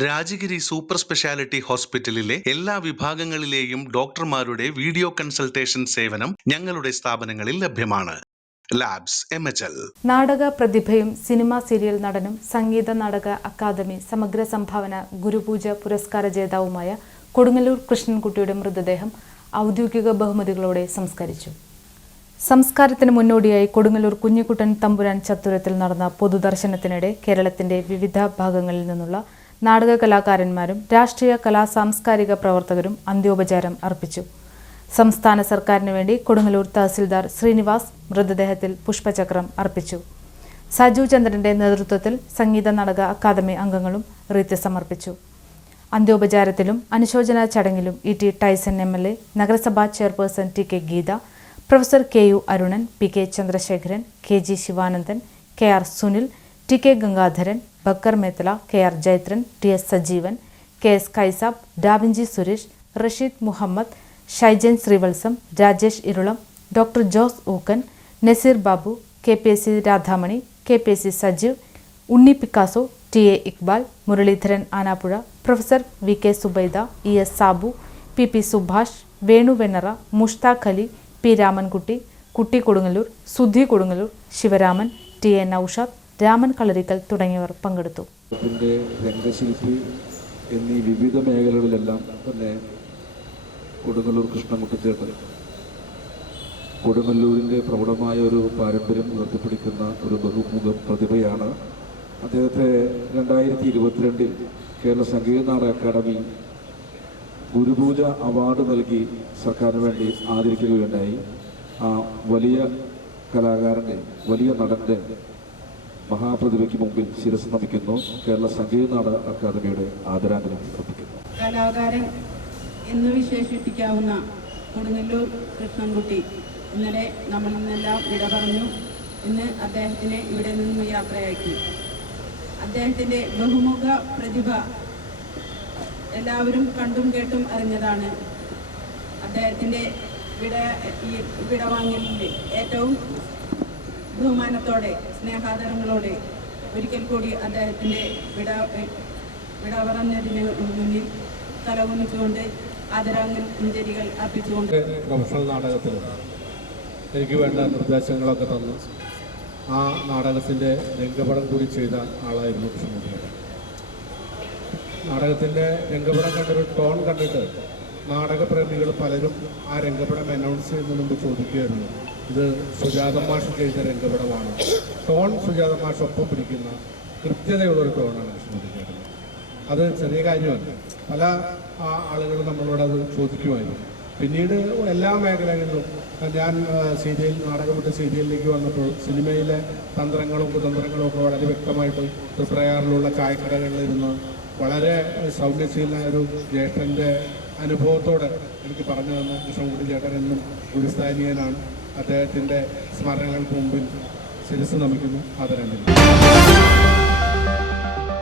Rajagiri super speciality ഹോസ്പിറ്റലിലെ എല്ലാ വിഭാഗങ്ങളിലെയും ഡോക്ടർമാരുടെ വീഡിയോ കൺസൾട്ടേഷൻ സേവനം ഞങ്ങളുടെ സ്ഥാപനങ്ങളിൽ ലഭ്യമാണ്. ലാബ്സ് നാടക പ്രതിഭയും സിനിമാ സീരിയൽ നടനും സംഗീത നാടക അക്കാദമി സമഗ്ര സംഭാവന ഗുരുപൂജ പുരസ്കാര ജേതാവുമായ കൊടുങ്ങല്ലൂർ കൃഷ്ണൻകുട്ടിയുടെ മൃതദേഹം ഔദ്യോഗിക ബഹുമതികളോടെ സംസ്കരിച്ചു. സംസ്കാരത്തിന് മുന്നോടിയായി കൊടുങ്ങല്ലൂർ കുഞ്ഞിക്കുട്ടൻ തമ്പുരാൻ ചത്തുരത്തിൽ നടന്ന പൊതുദർശനത്തിനിടെ കേരളത്തിന്റെ വിവിധ ഭാഗങ്ങളിൽ നിന്നുള്ള നാടക കലാകാരന്മാരും രാഷ്ട്രീയ കലാ സാംസ്കാരിക പ്രവർത്തകരും അന്ത്യോപചാരം അർപ്പിച്ചു. സംസ്ഥാന സർക്കാരിന് വേണ്ടി കൊടുങ്ങല്ലൂർ തഹസിൽദാർ ശ്രീനിവാസ് മൃതദേഹത്തിൽ പുഷ്പചക്രം അർപ്പിച്ചു. സജു ചന്ദ്രന്റെ നേതൃത്വത്തിൽ സംഗീത നാടക അക്കാദമി അംഗങ്ങളും റീത്ത് സമർപ്പിച്ചു അന്ത്യോപചാരത്തിലും അനുശോചന ചടങ്ങിലും E T Tyson M L A നഗരസഭാ chairperson T K Geetha professor K U Arunan P K Chandrasekharan K G Sivanandan K R Sunil T K Gangadharan Backer Methala K R Jaithran T S Sajeevan K S Kaisab Da Vinci Suresh Rasheed Muhammad Shaijan Srivalsam Rajesh Irulam doctor Jose Ookken Naseer Babu K P S C Radhamani K P S C Sajeev Unni Picasso T A Iqbal Muraleedharan Anappuzha professor V K Subaida E S Sabu P P Subhash Venu Vennara Mushtaq Ali P Ramankutty Kutty Kodungallur Sudhi Kodungallur Sivaraman T A Naushad Raman Kalarickal തുടങ്ങിയവർ പങ്കെടുത്തു. രംഗശില്പി എന്നീ വിവിധ മേഖലകളിലെല്ലാം തന്നെ കൊടുങ്ങല്ലൂർ കൃഷ്ണമുട്ടിച്ചേട്ടൻ കൊടുങ്ങല്ലൂരിന്റെ പ്രൗഢമായ ഒരു പാരമ്പര്യം ഉയർത്തിപ്പിടിക്കുന്ന ഒരു ബഹുമുഖ പ്രതിഭയാണ് അദ്ദേഹത്തെ രണ്ടായിരത്തി ഇരുപത്തിരണ്ടിൽ കേരള സംഗീത നാടക അക്കാദമി ഗുരുപൂജ അവാർഡ് നൽകി സർക്കാരിന് വേണ്ടി ആദരിക്കുകയുണ്ടായി. ആ വലിയ കലാകാരന്റെ വലിയ നടന്റെ മഹാപ്രതിഭയ്ക്ക് മുമ്പിൽ ശിരസ് നമിക്കുന്നു. കേരള സംഗീത നാടക അക്കാദമിയുടെ ആദരാഞ്ജലി അർപ്പിക്കുന്നു. കലാകാരൻ എന്ന് വിശേഷിപ്പിക്കാവുന്ന കൊടുങ്ങല്ലൂർ കൃഷ്ണൻകുട്ടി ഇന്നലെ നമ്മളിൽ നിന്നെല്ലാം വിട പറഞ്ഞു. ഇന്ന് അദ്ദേഹത്തിനെ ഇവിടെ നിന്ന് യാത്രയാക്കി. അദ്ദേഹത്തിന്റെ ബഹുമുഖ പ്രതിഭ എല്ലാവരും കണ്ടും കേട്ടും അറിഞ്ഞതാണ്. അദ്ദേഹത്തിന്റെ വിട ഈ വിടവാങ്ങലിൽ ഏറ്റവും ബഹുമാനത്തോടെ സ്നേഹാദരങ്ങളോടെ ഒരിക്കൽ കൂടി അദ്ദേഹത്തിന്റെ വിട വിട പറഞ്ഞതിന് മുന്നിൽ തലകുന്നിച്ചുകൊണ്ട് ആദരാഞ്ജലികൾ അർപ്പിച്ചുകൊണ്ട് പ്രൊഫഷണൽ നാടകത്തിൽ എനിക്ക് വേണ്ട നിർദ്ദേശങ്ങളൊക്കെ തന്നു. ആ നാടകത്തിന്റെ രംഗപടം കൂടി ചെയ്ത ആളായിരുന്നു കൃഷ്ണമൂർത്തി. നാടകത്തിന്റെ രംഗപടം കണ്ടൊരു ടോൺ കണ്ടിട്ട് നാടകപ്രേമികൾ പലരും ആ രംഗപടം അനൗൺസ് ചെയ്യുന്നതിന് മുമ്പ് ചോദിക്കുകയായിരുന്നു. ഇത് സുജാത മാഷ് ചെയ്ത രംഗപടമാണ്. ടോൺ സുജാത മാഷ് ഒപ്പം പിടിക്കുന്ന കൃത്യതയുള്ളൊരു ടോണാണ് കൃഷ്ണമൂർത്തി അത് ചെറിയ കാര്യമല്ല. പല ആളുകൾ നമ്മളോട് അത് ചോദിക്കുമായിരുന്നു. പിന്നീട് എല്ലാ മേഖലകളിലും ഞാൻ സീരിയൽ നാടകമിട്ട് സീരിയലിലേക്ക് വന്നപ്പോൾ സിനിമയിലെ തന്ത്രങ്ങളും കുതന്ത്രങ്ങളും ഒക്കെ വളരെ വ്യക്തമായിട്ട് തൃപ്രയാറിലുള്ള ചായക്കടകളിലിരുന്ന് വളരെ സൗമ്യശീലനായ ഒരു ജ്യേഷ്ഠന്റെ അനുഭവത്തോടെ എനിക്ക് പറഞ്ഞു തന്ന കൃഷ്ണൻകുട്ടി ചേട്ടൻ എന്നും ഗുരുസ്ഥാനീയനാണ് അദ്ദേഹത്തിന്റെ സ്മരണകൾക്ക് മുമ്പിൽ ശിരസ് നമിക്കുന്നു. ആദരാഞ്ജലി.